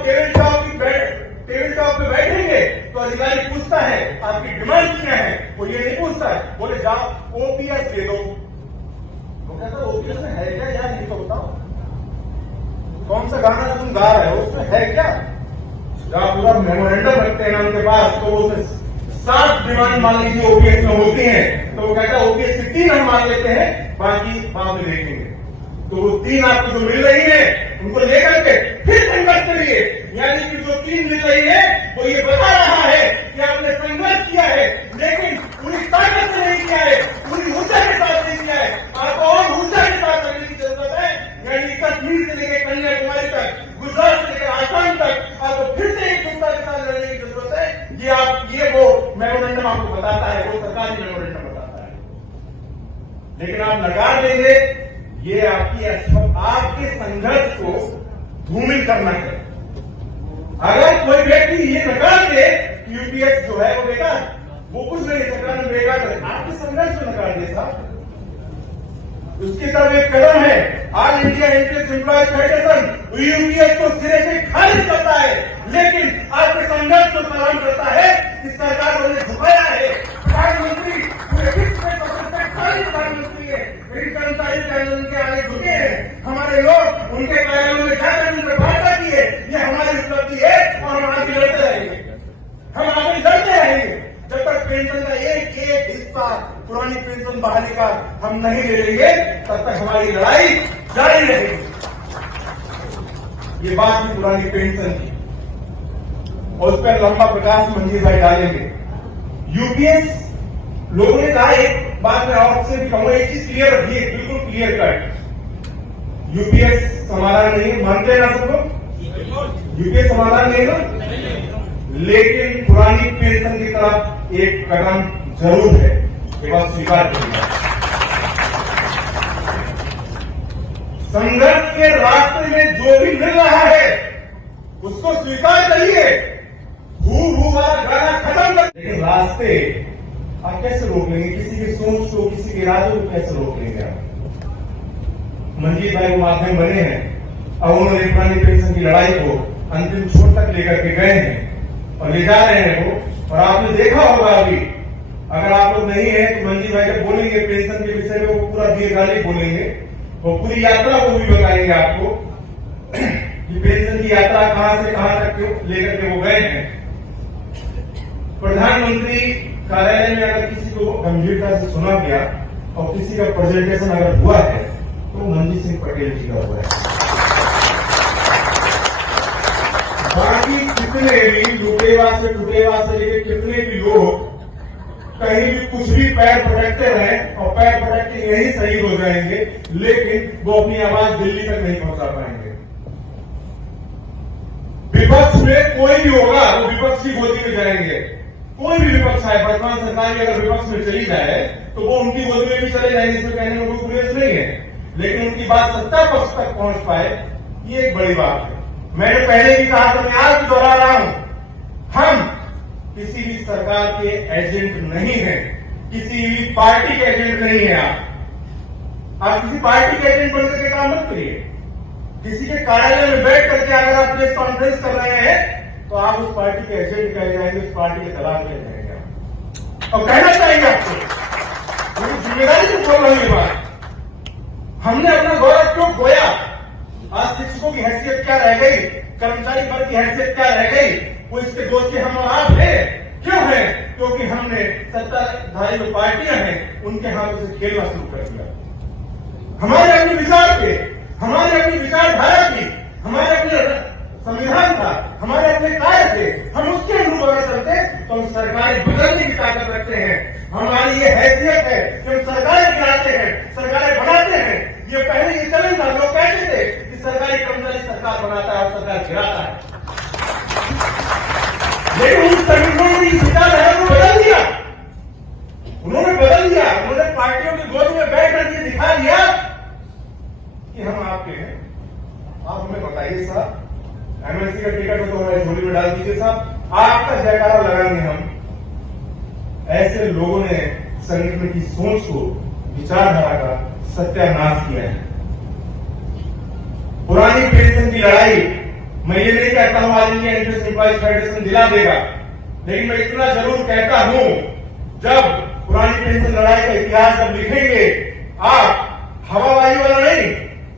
आप table talk पे बैठेंगे तो अधिकारी पूछता है आपकी डिमांड क्या है, वो ये नहीं पूछता है, बोले जाओ ओपीएस दे दो। वो कहता ओपीएस में है क्या यार, ये तो बताओ कौन सा गाना तुम गा रहे हो उसमें है क्या। जब पूरा मेमोरेंडम रखते हैं उनके पास तो उसमें 7 डिमांड मान लीजिए ओपीएस में होती है, तो वो कहता है ओपीएस की 3 हम मान लेते हैं, बाकी बाद में देखेंगे। तो वो 3 आपको जो मिल रही है उनको लेकर के फिर संघर्ष करिए। यानी कि जो 3 मिल रही है वो ये बता रहा है कि आपने संघर्ष किया है, लेकिन पूरी ताकत से नहीं किया है, पूरी ऊर्जा के साथ नहीं किया है। आपको और ऊर्जा के साथ करने की जरूरत है। यानी कश्मीर से लेकर कन्याकुमारी तक, गुजरात से लेकर आसाम तक आपको फिर से एक ऊर्जा के साथ लड़ने की जरूरत है। ये वो मेमोरेंडम आपको बताता है, वो सरकारी मेमोरेंडम बताता है। लेकिन आप नकार देंगे, ये आपके संघर्ष को धूमिल करना है। अगर कोई व्यक्ति ये नकार दे कि यूपीएस जो है वो बेकार, वो कुछ नहीं सरकार ने बेकार करे, आपके संघर्ष को नकार दे साहब। उसकी तरफ एक कदम है, all India MTS employees federation UPS को सिरे से खारिज करता है, लेकिन आपके संघर्ष को सलाम करता है। इस सरकार को झुकाया है। प्रधानमंत्री पूरे विश्व में प्रधानमंत्री है, मेरी कर्मचारी कार्यालय के आगे झुके हैं, हमारे लोग उनके कार्यालयों में जाकर उनसे वार्ता की है। ये हमारी उपलब्धि है और हम आगे लड़ते रहेंगे, हम आगे लड़ते रहेंगे जब तक पेंशन का एक हिस्सा, पुरानी पेंशन बहाली का हम नहीं ले लेंगे, तब तक हमारी लड़ाई जारी रहेगी। ये बात भी पुरानी पेंशन की, और उस पर लंबा प्रकाश मंजीर भाई डालेंगे। यूपीएस लोगों ने कहा, एक बात मैं आपसे भी कहूंगा, एक चीज क्लियर रखिए, बिल्कुल क्लियर कट, यूपीएस समाधान नहीं, मानते हैं ना सब लोग, यूपीएस समाधान नहीं ना, लेकिन पुरानी पेंशन की तरफ एक कदम जरूर है, ये बात स्वीकार करिए। संघर्ष के रास्ते में जो भी मिल रहा है उसको स्वीकार करिए, हू वाला गाना खत्म कर, लेकिन रास्ते आप कैसे रोक लेंगे? किसी की सोच को, किसी के इरादों को कैसे रोक लेंगे आप? मंजीत भाई वो माध्यम बने हैं, अब उन्होंने पुरानी पेंशन की लड़ाई को अंतिम छोर तक लेकर के गए हैं और ले जा रहे हैं वो। और आपने देखा होगा अभी, अगर आप लोग नहीं है तो मंजीत भाई जब बोलेंगे पेंशन के विषय में, वो पूरा दीर्घकालिक बोलेंगे, वो पूरी यात्रा को भी बताएंगे आपको कि पेंशन की यात्रा कहां से कहां तक लेकर के वो गए हैं। प्रधानमंत्री कार्यालय में अगर किसी को गंभीरता से सुना गया और किसी का प्रेजेंटेशन अगर हुआ है तो मंजीत सिंह पटेल जी का हुआ है। बाकी कितने भी लुटेवा से लेकर कितने भी लोग कहीं भी कुछ भी पैर पटकते रहे और पैर पटक के यही शहीद हो जाएंगे, लेकिन वो अपनी आवाज दिल्ली तक नहीं पहुंचा पाएंगे। विपक्ष में कोई भी होगा वो विपक्ष की गोदी में जाएंगे। कोई भी विपक्ष है, वर्तमान सरकार भी अगर विपक्ष में चली जाए तो वो उनकी गोदी में भी चले जाएंगे, इसमें कहने में कोई गुरेज नहीं है। लेकिन उनकी बात सत्ता पक्ष तक पहुंच पाए, ये एक बड़ी बात है। मैंने पहले भी कहा था, मैं आज भी दोहरा रहा हूं, हम किसी भी सरकार के एजेंट नहीं है, किसी भी पार्टी के एजेंट नहीं है। आप किसी पार्टी के एजेंट बन करके काम मत करिए। किसी के कार्यालय में बैठ करके अगर आप प्रेस कॉन्फ्रेंस कर रहे हैं तो आप उस पार्टी के एजेंट कह जाएंगे, उस पार्टी के दलाल कह जाएंगे और कहना चाहेंगे आपको, मेरी जिम्मेदारी से बोल रही है बात। हमने अपना गौरव क्यों खोया? आज शिक्षकों की हैसियत क्या रह गई, कर्मचारी वर्ग की हैसियत क्या रह गई? वो इसके दोषी हम और आप है। क्यों है? क्योंकि हमने सत्ताधारी जो पार्टियां हैं उनके हाथों से खेलना शुरू कर दिया। हमारे अपने विचार थे, हमारे अपनी विचारधारा थी, हमारे अपने संविधान था, हमारे अपने कार्य थे, हम उसके अनुरूप अगर चलते तो हम सरकारें बदलने की ताकत रखते हैं। हमारी ये हैसियत है कि हम सरकारें गिराते हैं, सरकारें बनाते हैं। ये पहले ये चलन था, लोग कहते थे कि सरकारी कर्मचारी सरकार बनाता है और सरकार गिराता है, लेकिन उन संगठनों ने इस विचारधारा को बदल दिया। उन्होंने बदल दिया, उन्होंने पार्टियों की गोद में बैठ कर ये दिखा दिया कि हम आपके हैं। आप हमें बताइए साहब, एमएलसी का टिकट तो हमारी झोली में डाल दीजिए साहब, आपका जयकारा लगाएंगे हम। ऐसे लोगों ने संगठन की सोच को, विचारधारा का सत्यानाश किया है। पुरानी पेंशन की लड़ाई मैं ये नहीं कहता हूं आज इंडियन एनपीएस एम्प्लॉइज फेडरेशन दिला देगा, लेकिन मैं इतना जरूर कहता हूं, जब पुरानी पेंशन लड़ाई का इतिहास जब लिखेंगे आप, हवाबाजी वाला नहीं,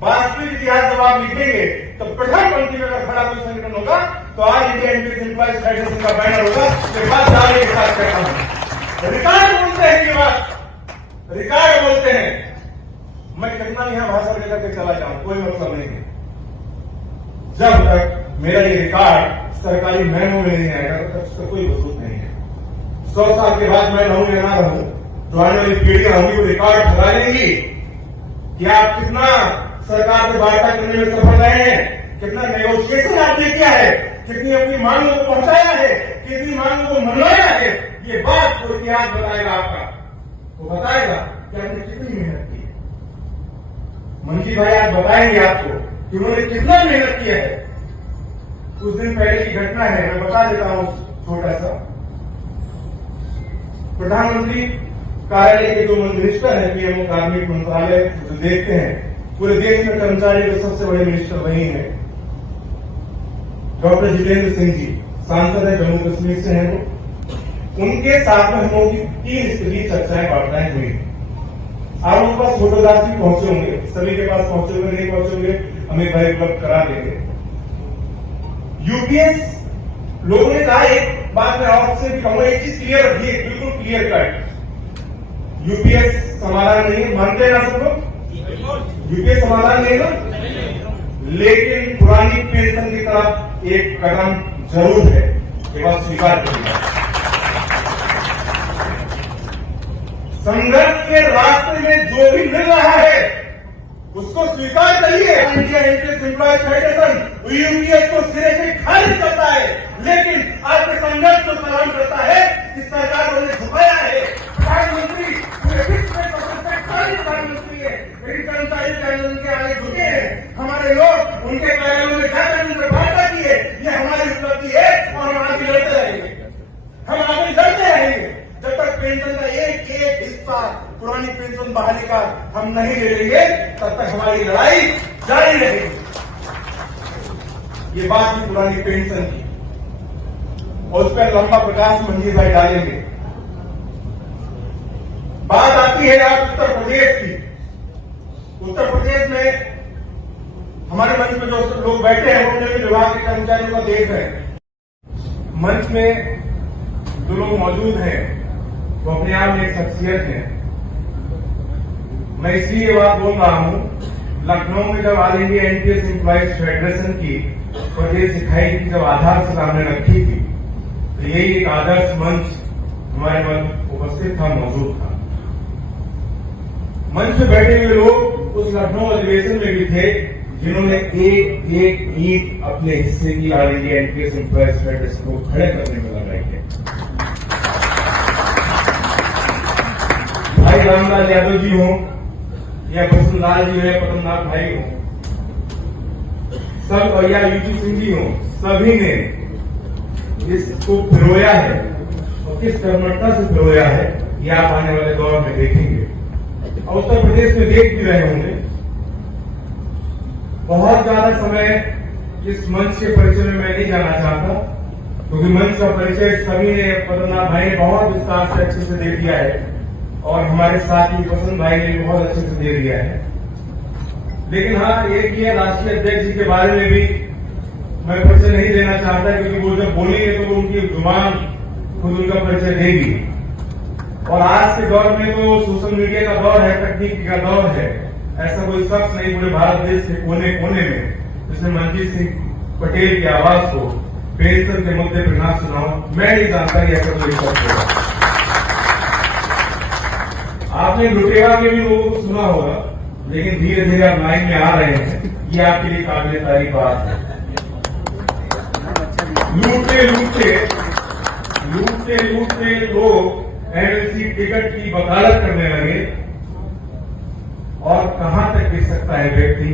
वास्तविक इतिहास जब आप लिखेंगे तो प्रधानमंत्री में अगर खड़ा कोई संगठन होगा तो आज इंडियन एनपीएस एम्प्लॉइज फेडरेशन का बैनर होगा। ये बात दावे के साथ कहता हूं, रिकॉर्ड बोलते हैं, ये बात रिकॉर्ड बोलते हैं। मैं कितना यहां भाषण लेकर के चला जाऊं कोई मतलब नहीं है, जब तक मेरा ये रिकॉर्ड सरकारी मेमो में नहीं आएगा तब तक उसका कोई वजूद नहीं है। 100 साल के बाद मैं रहूं या ना रहूं, तो आने वाली पीढ़ियां होंगी, वो रिकॉर्ड बता लेंगी कि आप कितना सरकार से वार्ता करने में सफल रहे हैं, कितना नेगोशिएशन आपने किया है, कितनी अपनी मांगों को पहुंचाया है, कितनी मांगों को मनवाया है। ये बात को इतिहास बताएगा आपका, वो बताएगा कि आपने कितनी मेहनत की है। मंजी भाई आज बताएंगे आपको कि उन्होंने कितना मेहनत किया है। कुछ दिन पहले की घटना है, मैं बता देता हूं छोटा सा। प्रधानमंत्री कार्यालय के जो मिनिस्टर है, पीएमओ कार्मिक मंत्रालय जो देखते हैं, पूरे देश में कर्मचारी के सबसे बड़े मिनिस्टर वही हैं, डॉक्टर जितेंद्र सिंह जी, सांसद है, जम्मू कश्मीर से हैं वो। उनके साथ में हम लोगों की 3 स्तरीय चर्चाएं वार्ताएं हुई। आप उनके पास फोटोग्राफ भी पहुंचे होंगे, सभी के पास पहुंचे होंगे, नहीं पहुंचे होंगे हमें भाई उपलब्ध करा देंगे। यूपीएस लोगों ने कहा, एक बात मैं आपसे भी कहूंगा, एक चीज क्लियर रखिए, बिल्कुल क्लियर कट, यूपीएस समाधान नहीं है, मानते हैं ना सब लोग, यूपीएस समाधान नहीं है ना, लेकिन पुरानी पेंशन की तरफ एक कदम जरूर है, ये बात स्वीकार करिए। संघर्ष के रास्ते में जो भी मिल रहा है उसको स्वीकार करिए। Indian NPS employees federation UPS को सिरे से खारिज करता है, लेकिन आपके संघर्ष को सलाम करता है कि सरकार को झुकाया है। प्रधानमंत्री पूरे विश्व में प्रधानमंत्री है, लेकिन कर्मचारी आंदोलन के आगे झुके हैं। हमारे लोग उनके कार्यालयों में जाकर उनसे वार्ता की है, ये हमारी उपलब्धि है और हम आगे लड़ते रहेंगे, हम आगे लड़ते रहेंगे जब तक पेंशन का एक एक हिस्सा, पुरानी पेंशन बहाली का हम नहीं ले लेंगे, तब तक हमारी लड़ाई जारी रहेगी। ये बात थी पुरानी पेंशन की, और उस पर लंबा प्रकाश मंजी भाई डालेंगे। बात आती है आप उत्तर प्रदेश की। उत्तर प्रदेश में हमारे मंच में जो लोग बैठे हैं, वो अपने विभाग के कर्मचारियों का देख रहे हैं। मंच में जो लोग मौजूद हैं वो अपने आप में एक शख्सियत है। मैं इसलिए ये बात बोल रहा हूं, लखनऊ में जब all India NPS employees federation की प्रदेश इकाई की जब आधारशिला हमने रखी थी, तो यही एक आदर्श मंच हमारे मन उपस्थित था, मौजूद था। मंच में बैठे हुए लोग उस लखनऊ अधिवेशन में भी थे जिन्होंने एक एक ईंट अपने हिस्से की all India NPS employees federation को खड़े करने में लगाई है। भाई रामलाल यादव जी हो या बसुलाल जी हो या पतमनाथ भाई हो, सब, और या यूपी सिंह जी हो, सभी ने इसको पिरोया है, और किस कर्मठता से पिरोया है ये आप आने वाले दौर में देखेंगे, और उत्तर प्रदेश में देख भी रहे होंगे। बहुत ज्यादा समय इस मंच के परिचय में मैं नहीं जाना चाहता, क्योंकि मंच का परिचय सभी ने, पतमनाथ भाई ने बहुत विस्तार से अच्छे से दे दिया है, और हमारे साथ ही वसंत भाई ने बहुत अच्छे से दे दिया है। लेकिन हाँ, एक ये राष्ट्रीय अध्यक्ष जी के बारे में भी मैं परिचय नहीं देना चाहता, क्योंकि वो जब बोलेंगे तो वो उनकी जुबान खुद उनका परिचय देगी। और आज के दौर में तो सोशल मीडिया का दौर है, तकनीक का दौर है, ऐसा कोई शख्स नहीं पूरे भारत देश के कोने कोने में जिसने मनजीत सिंह पटेल की आवाज को पेंशन के मुद्दे पर ना सुनाओ। मैं नहीं जानता कि ऐसा कोई शख्स होगा। आपने लुटेरा के भी लोगों को सुना होगा, लेकिन धीरे धीरे आप लाइन में आ रहे हैं, ये आपके लिए काबिल तारीफ बात है। लूटते लूटते लूटते लूटते लोग एमएलसी टिकट की वकालत करने लगे, और कहां तक गिर सकता है व्यक्ति,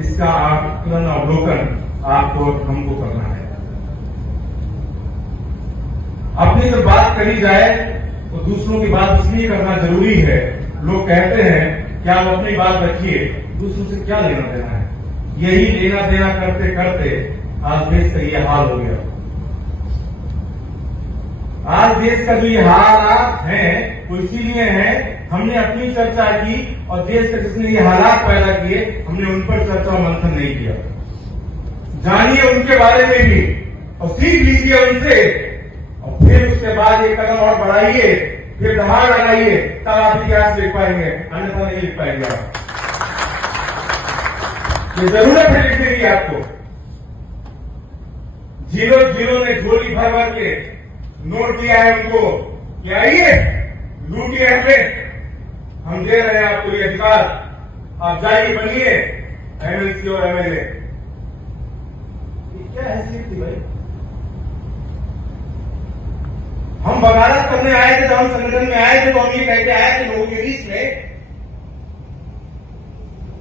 इसका आकलन अवलोकन आपको हमको करना है। अपनी जब बात करी जाए तो दूसरों की बात इसलिए करना जरूरी है। लोग कहते हैं कि आप अपनी बात रखिए, दूसरों से क्या लेना देना है। यही लेना देना करते करते आज देश का ये हाल हो गया। आज देश का जो ये हालात हैं वो इसीलिए है, हमने अपनी चर्चा की और देश के जिसने ये हालात पैदा किए हमने उन पर चर्चा मंथन नहीं किया। जानिए उनके बारे में भी और सीख लीजिए उनसे, और फिर उसके बाद एक कदम और बढ़ाइए, फिर दहाड़ लगाइए, तब आप इतिहास लिख पाएंगे, अन्यथा नहीं लिख पाएंगे आप। ये जरूरत है लिखने की आपको। जिन्हों ने झोली भर भर के नोट दिया है उनको कि आइए लूटिए हमें, हम दे रहे हैं आपको ये अधिकार, आप जाइए बनिए एमएलसी और एमएलए। क्या हैसियत थी भाई? हम वकालत करने आए थे, जब हम संगठन में आए थे तो हम ये कहते आए थे लोगों के बीच में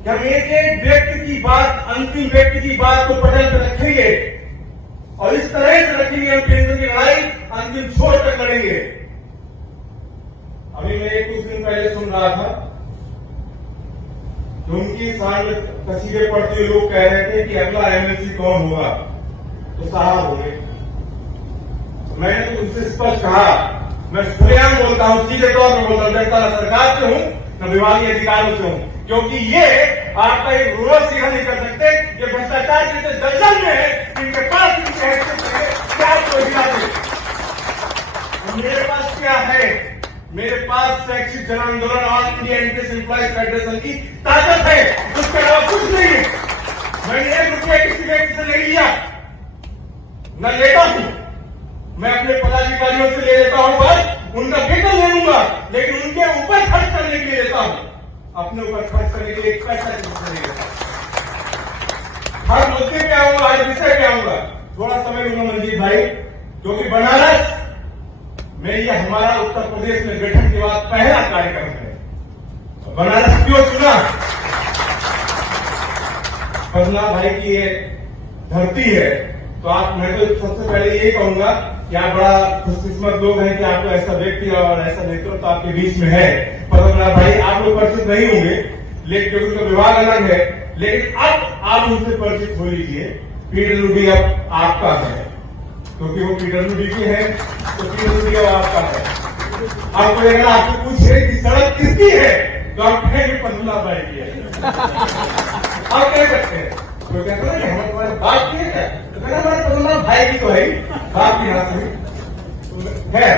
कि हम एक एक व्यक्ति की बात, अंतिम व्यक्ति की बात को पटल पर रखेंगे और इस तरह से रखेंगे, हम पेंशन की लड़ाई अंतिम छोर तक लड़ेंगे। अभी मैं कुछ दिन पहले सुन रहा था कि उनकी साल तस्वीरें पढ़ते हुए लोग कह रहे थे कि अगला एमएलसी कौन होगा, तो साहब हो गए। मैंने तो उनसे स्पष्ट कहा, मैं खुलेआम बोलता हूं, सीधे तौर पर बोलता हूं, जनता न सरकार से हूं न विभागीय अधिकारियों से हूं, क्योंकि ये आपका एक रोज यह नहीं कर सकते, ये भ्रष्टाचार जितने दर्जन में है, इनके पास इनके हैसियत है क्या आपको हिला दे। मेरे पास क्या है? मेरे पास शैक्षिक जन आंदोलन all India education employees federation की ताकत है, उसके अलावा कुछ नहीं है। मैंने 1 रुपया किसी व्यक्ति से नहीं लिया, न लेता हूं। मैं अपने पदाधिकारियों से ले लेता हूं, बस उनका वेतन ले लूंगा, लेकिन उनके ऊपर खर्च करने के लिए लेता हूं, अपने ऊपर खर्च करने के लिए एक पैसा नहीं लेता। हर मुद्दे पे आऊंगा, हर विषय पे आऊंगा। थोड़ा समय लूंगा मंजीत भाई, क्योंकि बनारस में ये हमारा उत्तर प्रदेश में गठन के बाद पहला कार्यक्रम है। बनारस क्यों चुना? पद्मनाभ भाई की ये धरती है, तो आप, मैं तो सबसे पहले यही कहूंगा कि आप बड़ा खुशकिस्मत लोग हैं कि आपको ऐसा व्यक्ति और ऐसा नेतृत्व आपके बीच में है। पद्मनाभ भाई आप लोग परिचित नहीं होंगे, लेकिन उनका विभाग अलग है, लेकिन अब आप उनसे परिचित हो लीजिए। पीडब्ल्यूडी अब आपका है, क्योंकि वो पीडब्ल्यूडी के हैं, तो पीडब्ल्यूडी अब आपका है। अब कोई अगर आपसे पूछे कि सड़क किसकी है, तो आप कहेंगे पद्मनाभ भाई की है। आप कह सकते हैं, तो कहते हैं कि हमारे बात की है क्या, तो कहना हमारे पद्मनाभ भाई की तो है, बात की हाथ में है।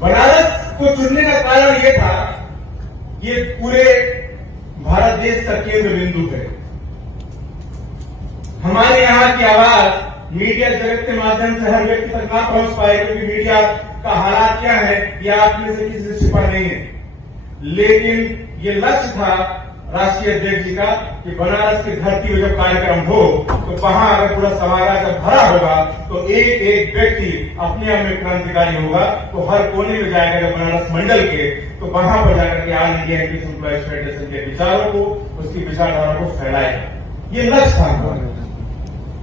बनारस को चुनने का कारण ये था, ये पूरे भारत देश का केंद्र बिंदु है। हमारे यहाँ की आवाज मीडिया जगत के माध्यम से हर व्यक्ति तक ना पहुंच पाए, क्योंकि मीडिया का हालात क्या है ये आप में से किसी से छिपा नहीं है। लेकिन ये लक्ष्य था राष्ट्रीय अध्यक्ष जी का कि बनारस की धरती में जब कार्यक्रम हो तो वहां अगर पूरा समाज जब भरा होगा तो एक एक व्यक्ति अपने आप में क्रांतिकारी होगा, तो हर कोने में जाएगा जब बनारस मंडल के, तो वहां पर जाकर के all India education employees federation के विचारों को, उसकी विचारधारा को फैलाएगा। ये लक्ष्य था,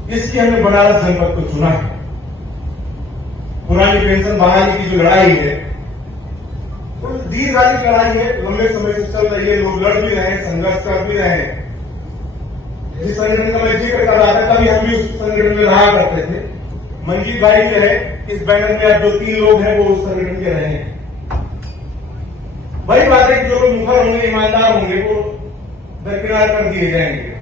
इसलिए हमने बनारस जनपद को चुना है। पुरानी पेंशन बहाली की जो लड़ाई है, तो दीर्घकालिक लड़ाई है, लंबे समय से चल रही है, लोग लड़ भी रहे हैं, संघर्ष कर भी रहे हैं। जिस संगठन का मैं जिक्र कर रहा था, कभी हम भी उस संगठन में रहा करते थे। मंजीत भाई जो है, इस बैनर में आज जो 3 लोग हैं वो उस संगठन के रहे हैं। वही बात है कि जो लोग मुखर होंगे, ईमानदार होंगे, वो दरकिनार कर दिए जाएंगे।